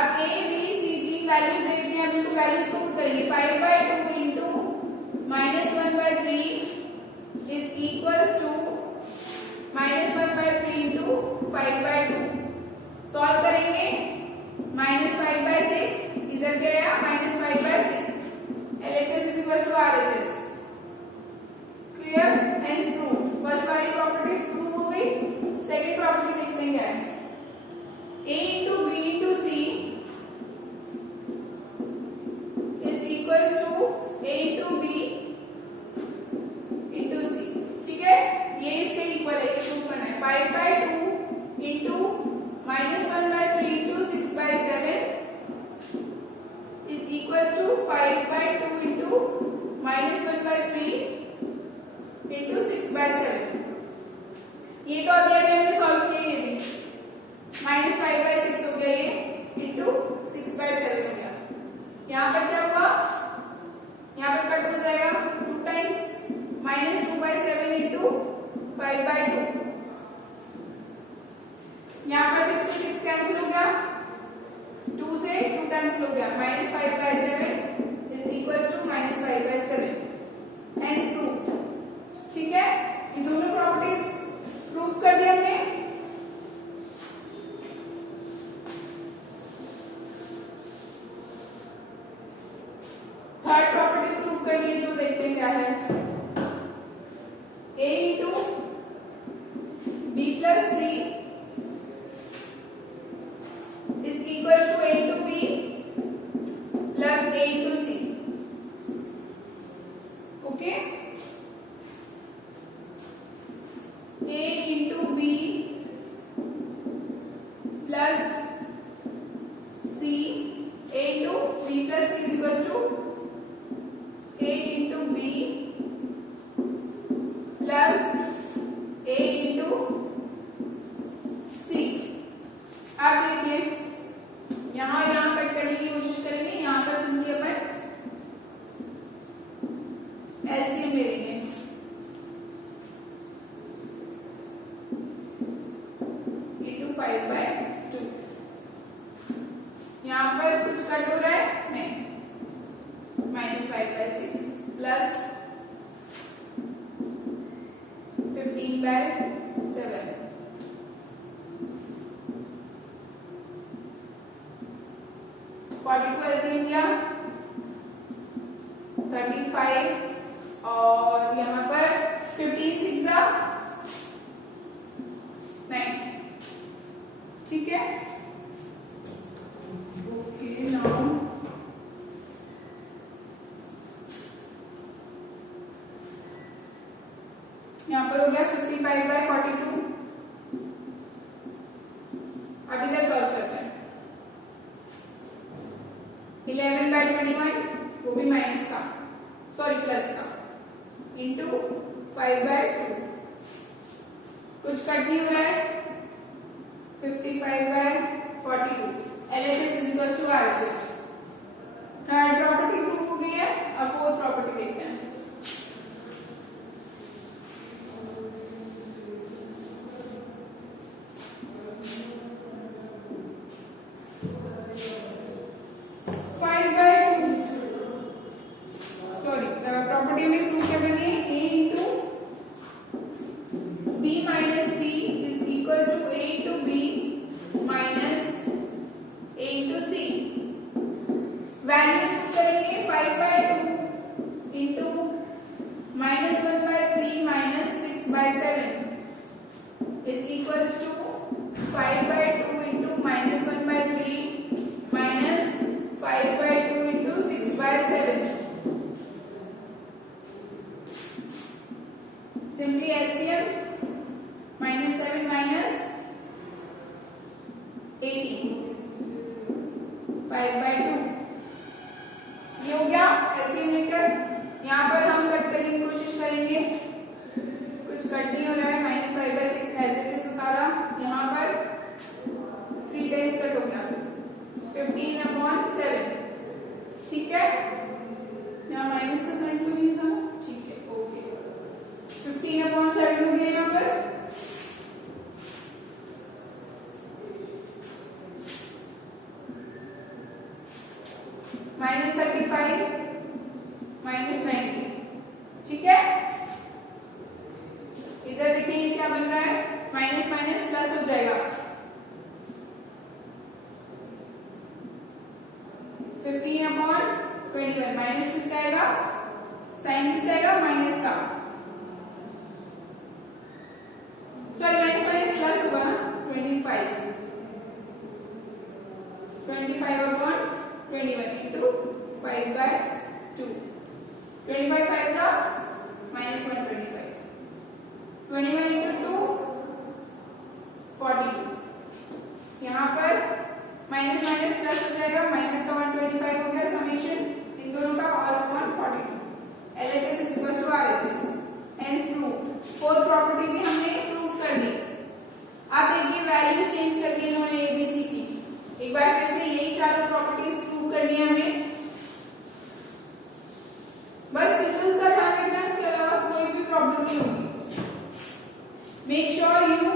अब a b c की वैल्यूज दे रखी है, अब इनको वैल्यूज को पुट करेंगे। 5/2 into -1/3 is equals to -1/3 into 5/2। Solve करेंगे। -5/6 इधर गया -5/6। LHS is equal to RHS. Clear? Hence proved. First वाली प्रॉपर्टी प्रूव हो गई। सेकंड प्रॉपर्टी देखते हैं क्या है। A into B into C is equals to A into B into C. ठीक है? ये इसके इक्वल है, ये प्रूव करना है। 5/2 into -1/3 into 6/7 is equals to 5/2 into -1/3 into 6/7। ये तो अभी हमने सॉल्व किया। ये भी -5/6 हो गया, ये into 6/7 हो गया। यहाँ पर क्या हुआ? यहाँ पर कट हो जाएगा 2 टाइम्स -2/7 into 5/2। यहाँ पर 6 से 6 कैंसिल हो गया, 2 से 2 कैंसिल हो गया। -5/7 is equals to -5/7। Hence proved. ठीक है? ये दोनों प्रॉपर्टीज प्रूव कर दी हमने। थर्ड प्रॉपर्टी प्रूव करनी है, जो देखते हैं क्या है। a into b plus c is equals to a into b plus a into c. Okay? a into b plus c, a into b plus c is equals to a into b plus a into c। अब देखिए यहाँ cut करने की कोशिश करेंगे। यहाँ पर simply अपन LCM ले लेंगे। इंटू 5/2। यहाँ पर कुछ कट हो रहा है? नहीं। -5/6 प्लस 15/7। 42 एलसीएम लिया 35 और यहाँ पर 15 6 9, ठीक है। ओके नाउ यहाँ पर हो गया 55/42। अब इधर सॉल्व करते हैं 11/21 वो भी माइनस का सॉरी प्लस का इंटू 5/2 कुछ कट नहीं हो रहा है 55/42 LHS is equal to RHS। Third property prove हो गई है। अब फोर्थ प्रॉपर्टी देखते हैं। प्रॉपर्टी में प्रूव क्या बनी है a into b minus c is equal to a into b minus a into c। Values करेंगे 5/2 into -1/3 minus 6/7 is equal to 5/2 into -1/3 minus 5/2 into 6/7। Simply LCM -7 minus 18 5/2 ये हो गया LCM लेकर। यहाँ पर हम कट करने की कोशिश करेंगे कुछ कट नहीं हो रहा है -5/6 एज उतारा यहाँ पर 3 टाइम्स कट हो गया 15/7 ठीक है। यहाँ माइनस का साइन तो नहीं था ठीक है ओके 15/7 हो गया यहाँ पर -35 -90 ठीक है। इधर देखिए क्या बन रहा है माइनस माइनस प्लस हो जाएगा 15/21 माइनस किसका आएगा साइन किसका आएगा माइनस का सॉरी माइनस माइनस प्लस होगा ना 25/21 into 5/2 25 5 का -125 21 into 2 42 यहाँ पर माइनस माइनस प्लस हो जाएगा माइनस का 125 हो गया समेशन इन दोनों का और 142 LHS is equal to RHS hence prove. Fourth property भी हमने प्रूव कर दी। अब देखिए वैल्यू चेंज कर दी इन्होंने ABC की। एक बार फिर से यही चारों प्रॉपर्टीज प्रूव करनी है हमें। बस सिंबल्स का ध्यान रखना इसके अलावा कोई भी प्रॉब्लम नहीं होगी। Make sure you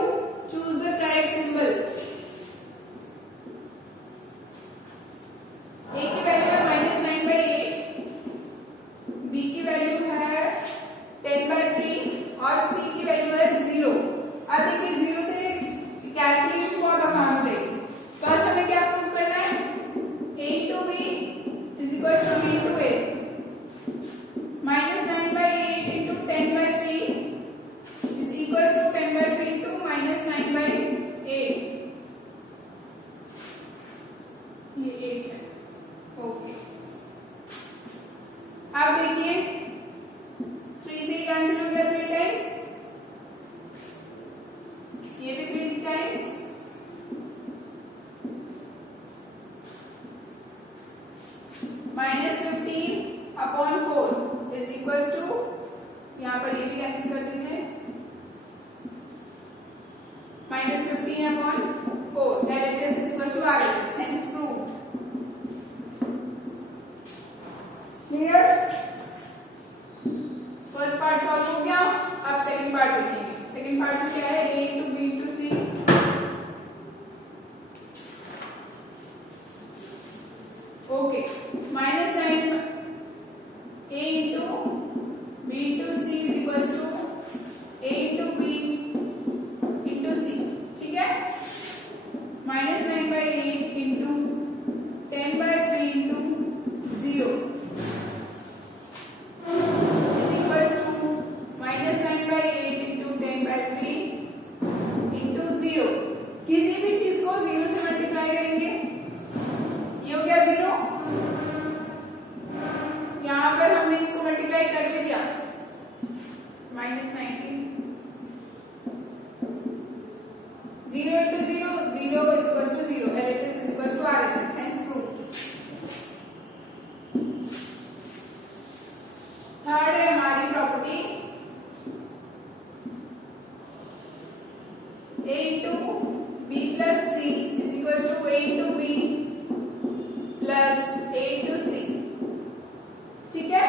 choose the correct symbol. A की वैल्यू है -9/8 B की वैल्यू है 10/3 और C की वैल्यू है 0। अब देखिए 0 से कैलकुलेशन बहुत आसान हो जाएगी। फर्स्ट हमें क्या प्रूव करना है A into B is equal to B into A -9/8 into 10/3 is equal to 10/3 into -9/8 ये 8 है ओके। अब देखिए 3 से कैंसिल हो गया 3 टाइम्स ये भी 3 टाइम्स -15/4 इज इक्वल टू यहाँ पर ये भी कैंसिल कर दीजिए -15/4 LHS is equal to RHS hence proved. Clear. First part solve हो गया। अब सेकंड पार्ट देखेंगे। सेकंड पार्ट में क्या है A into B into C okay -9 A into B into C is equals to A into B into C ठीक है। -9/8 into 10/3 minus 19. 0 into 0, 0 is equals to 0. LHS is equals to RHS. Hence proved. Third है हमारी property A into B plus C is equals to A into B plus A into C. ठीक है?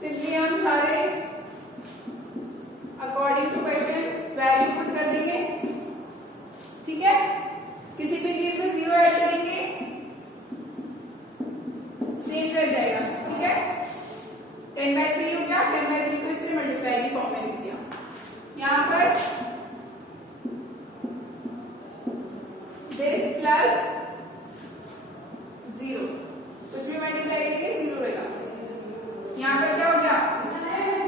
Simply हम सारे according to question value put कर देंगे. ठीक है? किसी भी चीज में 0 ऐड करेंगे सेम रह जाएगा. ठीक है? 10/3 हो गया. 10/3 को इससे मल्टीप्लाई की फॉर्म में लिख दिया. यहाँ पर दिस प्लस 0 कुछ भी मल्टीप्लाई करेंगे 0 रहेगा. यहाँ पर क्या हो गया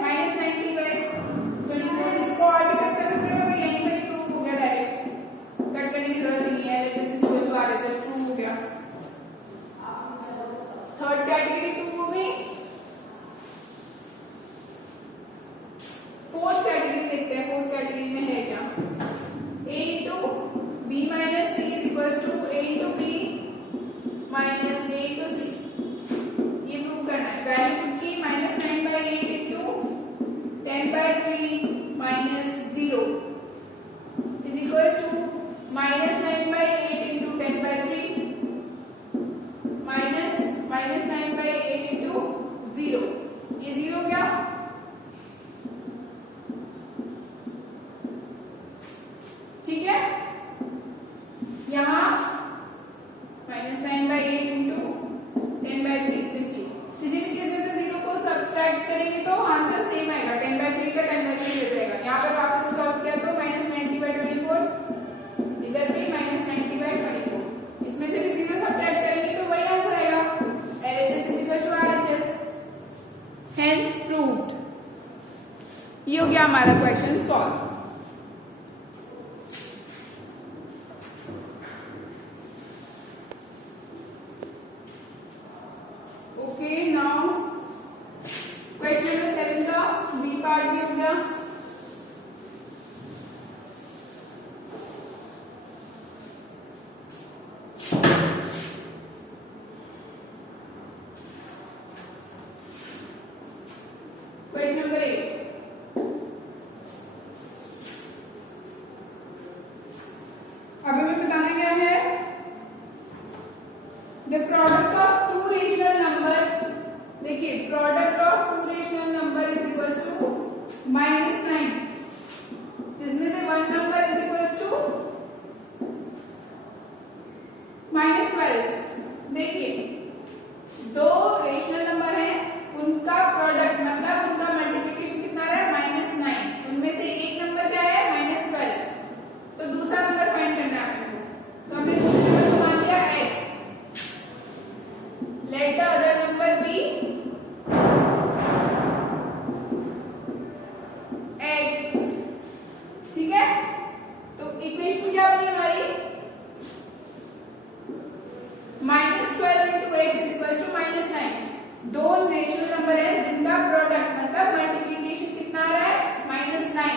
-90/24. इसको और भी कट कर सकते हो. यहीं पर ही प्रूव हो गया. डायरेक्ट कट करने की जरूरत नहीं है. LHS equal to RHS prove हो गया. थर्ड कैटेगरी प्रूव हो गई. फोर्थ कैटेगरी देखते हैं. फोर्थ कैटेगरी में है क्या? A into B minus C is equals to A into B minus A into C. ये प्रूव करना है. वैल्यू की -9/8 into 10/3 minus 0 is equals to -9/8 into 10/3 minus -9/8 into 0. ये 0 क्या? ठीक है? यहाँ -9/8 into 10/3 सिंपली किसी भी चीज में से 0 को सब्ट्रैक्ट करेंगे तो आंसर सेम आएगा. 10/3 का 10/3 हो जाएगा. यहाँ पर वापस से सॉल्व किया तो -90/24. इधर भी -90/24. इसमें से भी 0 सब्ट्रैक्ट करेंगे तो वही आंसर आएगा. LHS is equals to RHS. Hence proved. ये हो गया हमारा question solve. Okay, now question number 7 का B पार्ट भी हो गया. Question number 8. अभी हमें बताना क्या है? The product of two rational numbers. देखिए product of two rational number is equals to -9 जिसमें से one number is equals to -12. देखिए दो रेशनल नंबर हैं उनका प्रोडक्ट मतलब उनका मल्टीप्लिकेशन कितना है -9. उनमें से एक नंबर क्या है -12. तो दूसरा नंबर फाइंड करना है आपको. तो हमने दूसरे नंबर को मान लिया x. Let the other number be x. ठीक है? तो इक्वेशन क्या बनी हमारी? -12 into x is equals to -9. दो रेशनल नंबर है जिनका प्रोडक्ट मतलब मल्टीप्लिकेशन कितना आ रहा है -9.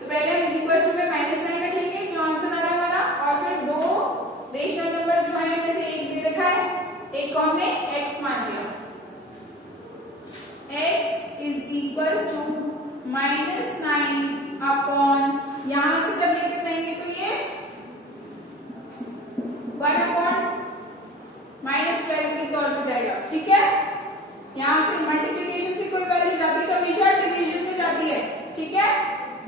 तो पहले हम इज इक्वल्स टू में -9 रखेंगे जो आंसर आ रहा है हमारा. और फिर दो रेशनल नंबर जो है उनमें से एक दे रखा है. एक को हमने x मान लिया. x is equals to -9 upon यहां से जब लेकर जाएंगे तो ये 1 अपॉन -12 के तौर पे जाएगा. ठीक है? यहां से मल्टीप्लिकेशन से कोई वैल्यू जाती है तो हमेशा डिवीजन में जाती है. ठीक है?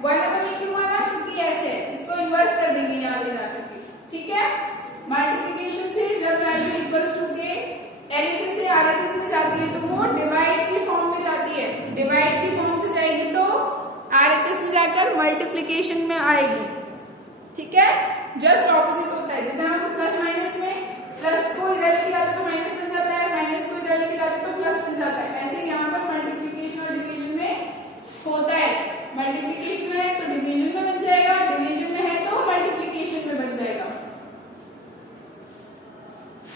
1 अपॉन ये क्यों आना? क्योंकि ऐसे इसको इन्वर्स कर देंगे यहां ले जाकर के. ठीक है? मल्टीप्लिकेशन से जब वैल्यू इक्वल्स टू के LHS से RHS में जाती है तो वो डिवाइड की फॉर्म में जाती है. डिवाइड की फॉर्म से जाएगी तो RHS में जाकर मल्टीप्लिकेशन में आएगी. ठीक है? जस्ट ऑपोजिट होता है. जैसे हम प्लस माइनस में प्लस को इधर लेके आते तो माइनस बन जाता है. माइनस जाता है। ऐसे यहाँ पर मल्टीप्लिकेशन और डिवीजन में होता है। मल्टीप्लिकेशन है तो डिवीजन में बन जाएगा, डिवीजन में है तो मल्टीप्लिकेशन में बन जाएगा।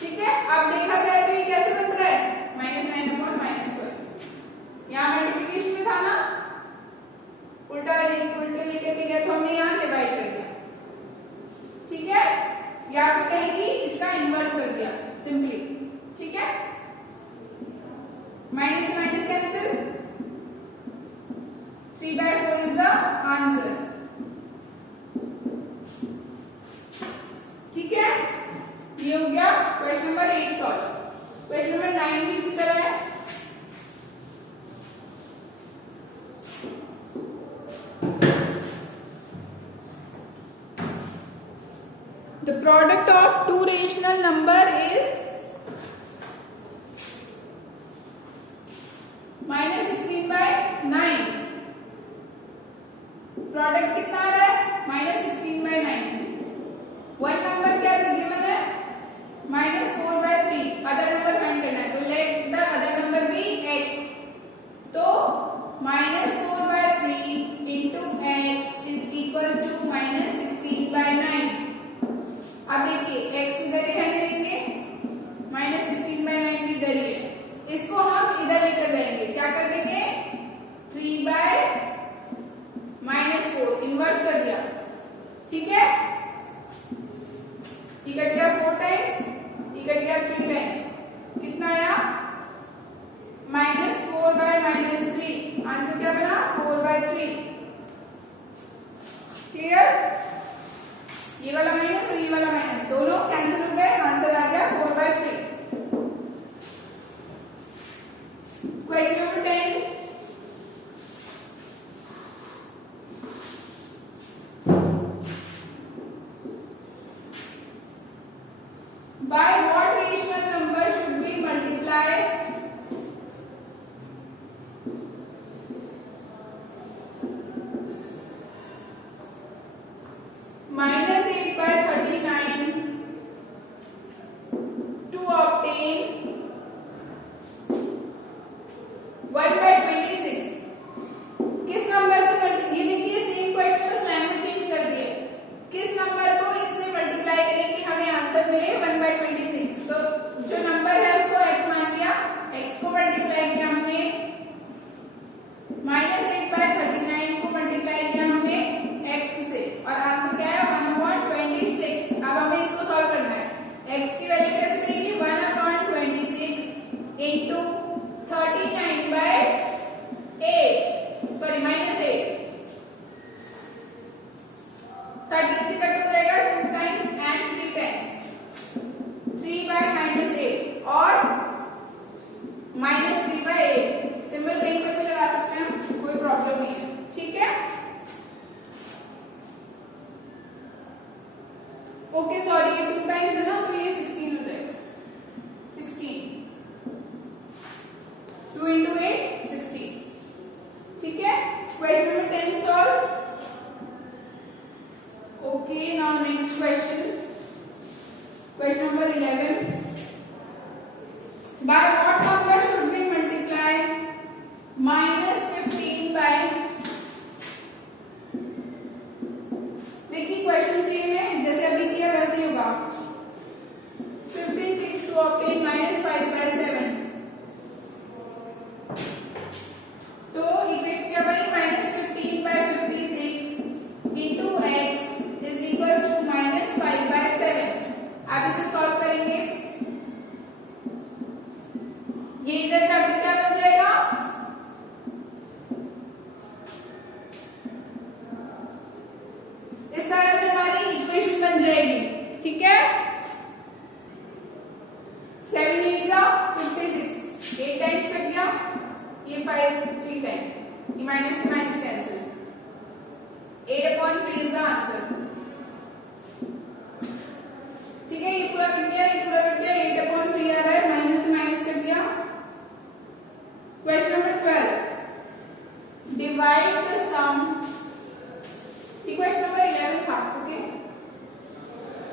ठीक है, अब देखा जाए तो ये कैसे बन रहा है, -9/-12। यहाँ मल्टीप्लिकेशन में था ना, उल्टे लेकर के गया तो हमने यहाँ डिवाइड कर दिया। ठीक है, या फिर कहें कि इसका इनवर्स कर दिया सिंपली। ठीक है, माइनस से minus cancel, 3/4 is the answer. ठीक है, ये हो गया question number 8 solve. Question number 9 भी इसी तरह है। The product of two rational number is -16/9। Product कितना आ रहा है, -16/9। वन नंबर क्या गिवन है, -4/3। अदर नंबर फाइंड करना है, तो let the other number B x। तो -4/3 into x is equals to -16/9। अब देखिए x इधर ही रहने देंगे, -16/9 भी इधर ही है, इसको हम इधर लेकर जाएंगे, क्या कर देंगे, 3/-4 इनवर्स कर दिया। ठीक है, ये कट गया 4 टाइम्स, ये कट गया 3 टाइम्स, कितना आया, -4/-3। आंसर क्या बना, 4/3। क्लियर, ये वाला माइनस और ये वाला माइनस दोनों कैंसिल हो गए, आंसर आ गया 4/3। Question number 10, by what rational number should we multiply -8/39 to obtain 1/26? किस नंबर से ये देखिए सेम क्वेश्चन बस लैंग्वेज चेंज कर दिए। किस नंबर को इससे मल्टीप्लाई करें कि हमें आंसर मिले 1/26? तो जो नंबर है उसको x मान लिया, x को मल्टीप्लाई किया हमने, -8/39 को मल्टीप्लाई किया हमने x से, और आंसर क्या है, 1/26। अब हमें इसको सॉल्व करना है। x की वैल्यू कैसे मिलेगी, 1/26 into 39/8, सॉरी -8। 13 से कट हो जाएगा 2 टाइम्स एंड 3 टाइम्स, 3/-8 और -3/8। सिंबल कहीं पर भी लगा सकते हैं, कोई प्रॉब्लम नहीं है। ठीक है, ओके, सॉरी ये 2 टाइम्स है ना, तो ये 16 हो जाएगा, 16, 2 into 8 16। ठीक है, question number 10 solve. Okay, now next question. Question number 11. By what number should we multiply -15 by? देखिए क्वेश्चन सेम है, जैसे अभी किया वैसे ही होगा। 56 to obtain -5/7। तो इक्वेशन क्या बनी, -15/56 into x is equals to -5/7। आप इसे सॉल्व करेंगे, ये इधर जाकर क्या बन जाएगा, इस तरह से हमारी इक्वेशन बन जाएगी। ठीक है, 7 8 56, 8 टाइम्स कट गया, ये 5 3 टाइम, ये माइनस से minus cancel, 8/3 is the answer. ठीक है, ये पूरा कट गया, ये पूरा कट गया, 8/3 आ रहा है, माइनस से माइनस कट गया। क्वेश्चन नंबर 12, डिवाइड द सम, ये क्वेश्चन नंबर 11 था। ओके,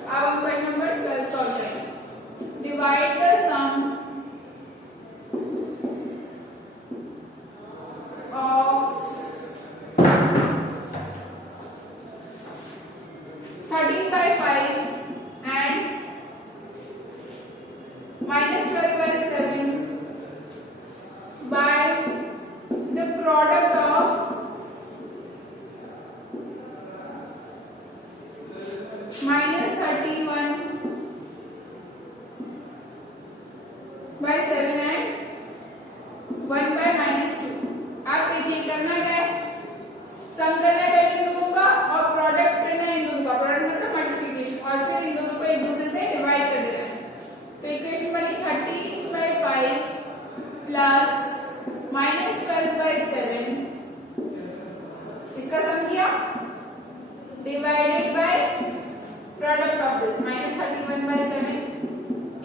अब हम क्वेश्चन नंबर 12 सॉल्व करेंगे। डिवाइड द सम इसका सम किया divided by product of this -31/7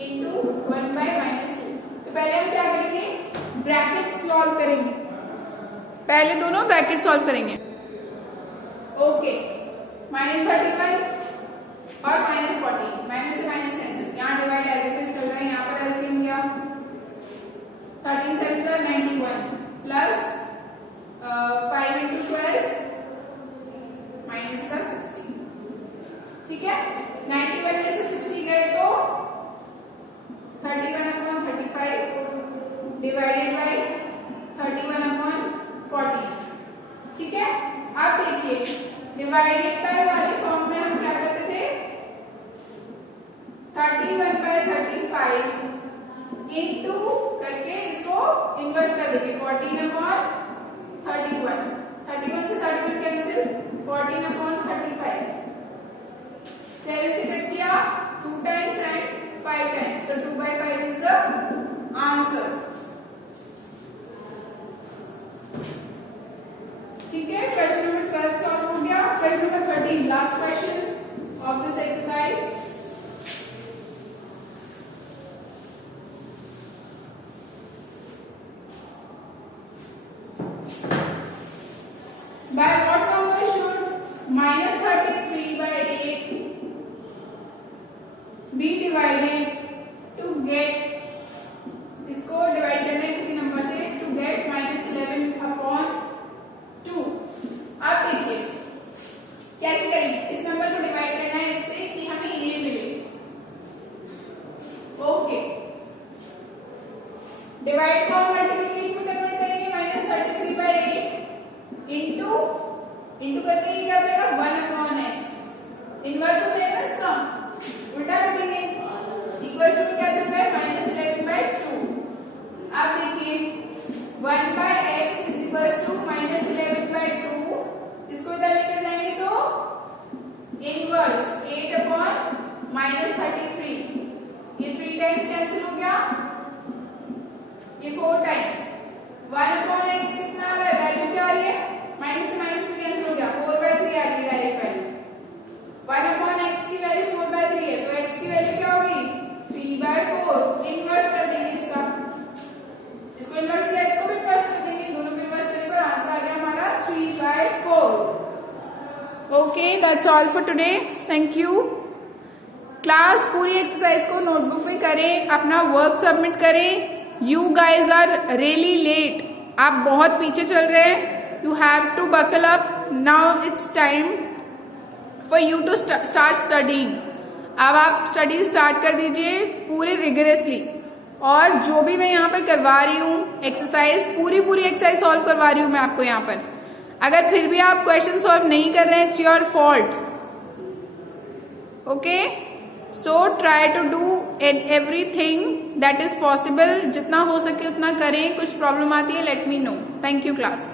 into 1/-2। तो पहले हम क्या करेंगे, ब्रैकेट सॉल्व करेंगे, पहले दोनों ब्रैकेट सॉल्व करेंगे। ओके, -31 और -40, माइनस से माइनस कैंसिल, यहाँ डिवाइड एज इट इज चल रहा है, यहाँ पर एलसीएम लिया 13 7 91 प्लस 5 into 12 माइनस का 60। ठीक है, 91 में से 60 गए तो 31/35 डिवाइडेड बाय 31/40। ठीक है, अब देखिए डिवाइडेड बाय वाले फॉर्म में हम क्या करते थे, 31/35 इंटू करके इसको इन्वर्स कर देंगे 14/31, 31 से 31 कैंसिल, 14/35, 7 से कट किया 2 times and 5 times, so 2/5 is the answer। ठीक है, क्वेश्चन नंबर 12 सॉल्व हो गया। Question number 13, last question of this exercise. By what number should -33/8 be divided to get, इसको डिवाइड करना है किसी नंबर से, to get -11/2। अब देखिए कैसे करेंगे, इस नंबर को डिवाइड करना है इससे कि हमें ये मिले। ओके, डिवाइड को हम मल्टीप्लिकेशन में कन्वर्ट करेंगे, -33/8 इंटू करके ये क्या हो जाएगा 1/x, इनवर्स हो जाएगा इसका, उल्टा कर देंगे, इक्वल टू क्या चल रहा है -11/2। अब देखिए 1/x इज इक्वल टू -11/2, इसको इधर लेकर जाएंगे तो इनवर्स 8/-33, ये 3 टाइम्स कैंसिल हो गया, ये 4 टाइम्स, 1/x कितना आ रहा है, वैल्यू क्या आ रही है, माइनस से माइनस में कैंसिल हो गया, 4/3 आ गई डायरेक्ट वैल्यू, 1/x की वैल्यू 4/3 है, तो x की वैल्यू क्या होगी 3/4, इनवर्स कर देंगे इसका, इसको इनवर्स किया, इसको भी इनवर्स कर देंगे, दोनों को इनवर्स करने पर आंसर आ गया हमारा 3/4। Okay, that's all for today, thank you. Class पूरी एक्सरसाइज को नोटबुक में करें, अपना वर्क सबमिट करें। You guys are really late, आप बहुत पीछे चल रहे हैं, you have to buckle up, now it's time for you to start studying। अब आप स्टडी स्टार्ट कर दीजिए पूरे रिगरसली, और जो भी मैं यहाँ पर करवा रही हूँ एक्सरसाइज, पूरी एक्सरसाइज सॉल्व करवा रही हूँ मैं आपको यहाँ पर। अगर फिर भी आप क्वेश्चन सॉल्व नहीं कर रहे हैं, it's your fault. Okay, so try to do everything that is possible, जितना हो सके उतना करें, कुछ प्रॉब्लम आती है let me know. Thank you class.